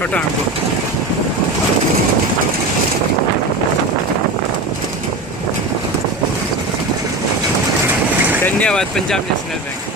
छोटा हमको। धन्यवाद पंजाब नेशनल बैंक।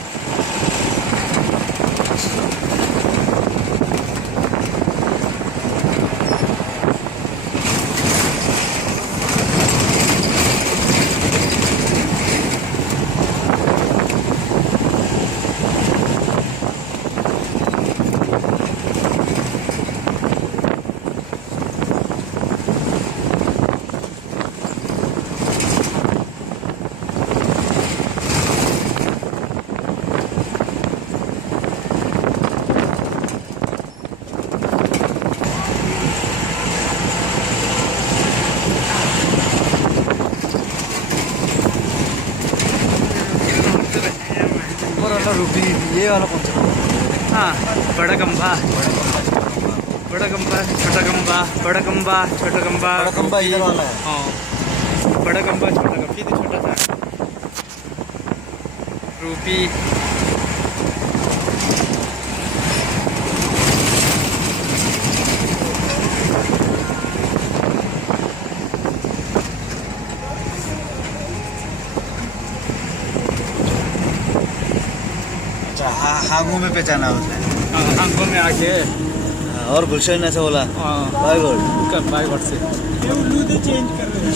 रूपी ये वाला कौन सा? हाँ, बड़ा खंबा, बड़ा खंबा, छोटा खंबा, बड़ा खंबा, छोटा खंबा। बड़ा खंबा इधर वाला है। हाँ, बड़ा खंबा, छोटा खंबा, कितने छोटा था रूपी। अच्छा हागों में पहचाना उसने। आंखों में आके और गुलशन ने ऐसे बोला बाय गॉड बाय गॉड से चेंज कर रहे हैं।